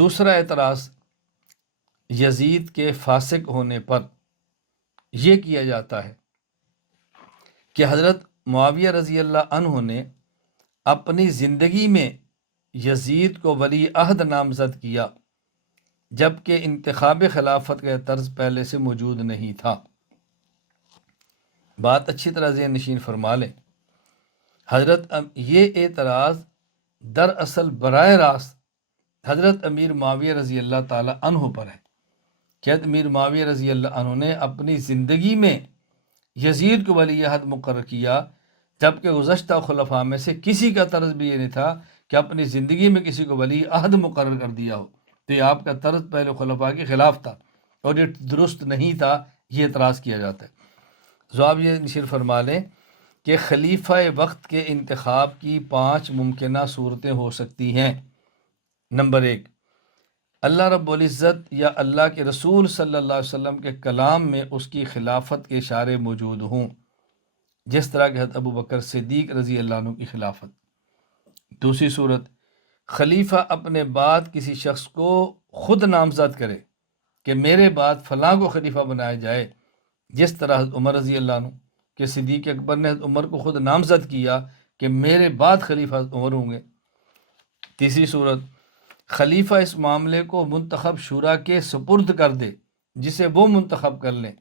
دوسرا اعتراض یزید کے فاسق ہونے پر یہ کیا جاتا ہے کہ حضرت معاویہ رضی اللہ عنہ نے اپنی زندگی میں یزید کو ولی عہد نامزد کیا، جبکہ انتخاب خلافت کا طرز پہلے سے موجود نہیں تھا۔ بات اچھی طرح ذہن نشین فرما لیں، یہ اعتراض دراصل براہ راست حضرت امیر معاویہ رضی اللہ تعالی عنہ پر ہے کہ امیر معاویہ رضی اللہ عنہ نے اپنی زندگی میں یزید کو ولی عہد مقرر کیا، جبکہ گزشتہ خلفاء میں سے کسی کا طرز بھی یہ نہیں تھا کہ اپنی زندگی میں کسی کو ولی عہد مقرر کر دیا ہو۔ تو یہ آپ کا طرز پہلے خلفاء کے خلاف تھا اور یہ درست نہیں تھا، یہ اعتراض کیا جاتا ہے۔ جواب یہ نشیر فرما لیں کہ خلیفہ وقت کے انتخاب کی 5 ممکنہ صورتیں ہو سکتی ہیں۔ نمبر 1، اللہ رب العزت یا اللہ کے رسول صلی اللہ علیہ وسلم کے کلام میں اس کی خلافت کے اشارے موجود ہوں، جس طرح کہ حضرت ابو بکر صدیق رضی اللہ عنہ کی خلافت۔ دوسری صورت، خلیفہ اپنے بعد کسی شخص کو خود نامزد کرے کہ میرے بعد فلاں کو خلیفہ بنایا جائے، جس طرح حضرت عمر رضی اللہ عنہ کہ صدیق اکبر نے حضرت عمر کو خود نامزد کیا کہ میرے بعد خلیفہ حضرت عمر ہوں گے۔ تیسری صورت، خلیفہ اس معاملے کو منتخب شورا کے سپرد کر دے جسے وہ منتخب کر لیں،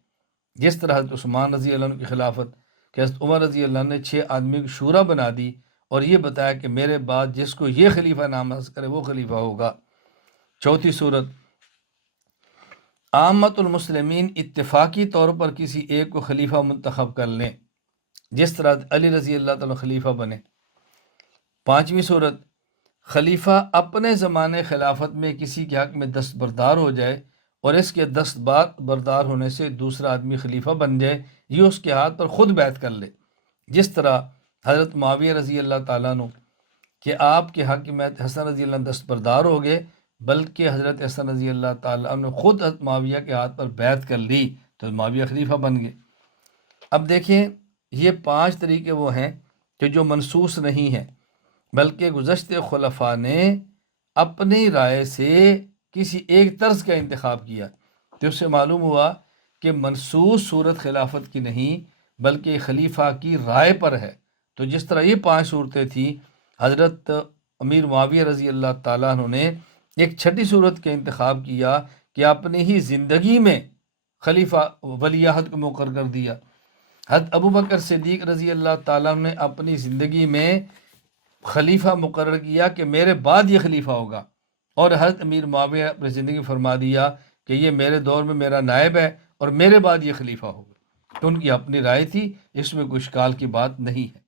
جس طرح حضرت عثمان رضی اللہ عنہ کی خلافت کہ حضرت عمر رضی اللہ عنہ نے 6 آدمی کی شورا بنا دی اور یہ بتایا کہ میرے بعد جس کو یہ خلیفہ نامزد کرے وہ خلیفہ ہوگا۔ چوتھی صورت، عامت المسلمین اتفاقی طور پر کسی ایک کو خلیفہ منتخب کر لیں، جس طرح علی رضی اللہ تعالیٰ خلیفہ بنے۔ پانچویں صورت، خلیفہ اپنے زمانے خلافت میں کسی کے حق میں دستبردار ہو جائے اور اس کے دستبردار ہونے سے دوسرا آدمی خلیفہ بن جائے، یہ اس کے ہاتھ پر خود بیعت کر لے، جس طرح حضرت معاویہ رضی اللہ تعالیٰ عنہ کہ آپ کے حق میں حسن رضی اللہ عنہ دستبردار ہو گئے، بلکہ حضرت حسن رضی اللہ تعالیٰ عنہ خود حضرت معاویہ کے ہاتھ پر بیعت کر لی تو معاویہ خلیفہ بن گئے۔ اب دیکھیں، یہ 5 طریقے وہ ہیں کہ جو منصوص نہیں ہیں، بلکہ گزشتہ خلفاء نے اپنی رائے سے کسی ایک طرز کا انتخاب کیا، تو اس سے معلوم ہوا کہ منصوص صورت خلافت کی نہیں بلکہ خلیفہ کی رائے پر ہے۔ تو جس طرح یہ 5 صورتیں تھیں، حضرت امیر معاویہ رضی اللہ تعالیٰ عنہ نے ایک چھٹی صورت کا انتخاب کیا کہ اپنی ہی زندگی میں خلیفہ ولی عہد کو مقرر کر دیا۔ حضرت ابو بکر صدیق رضی اللہ تعالیٰ عنہ نے اپنی زندگی میں خلیفہ مقرر کیا کہ میرے بعد یہ خلیفہ ہوگا، اور حضرت امیر معاویہ اپنی زندگی فرما دیا کہ یہ میرے دور میں میرا نائب ہے اور میرے بعد یہ خلیفہ ہوگا۔ تو ان کی اپنی رائے تھی، اس میں کوئی اشکال کی بات نہیں ہے۔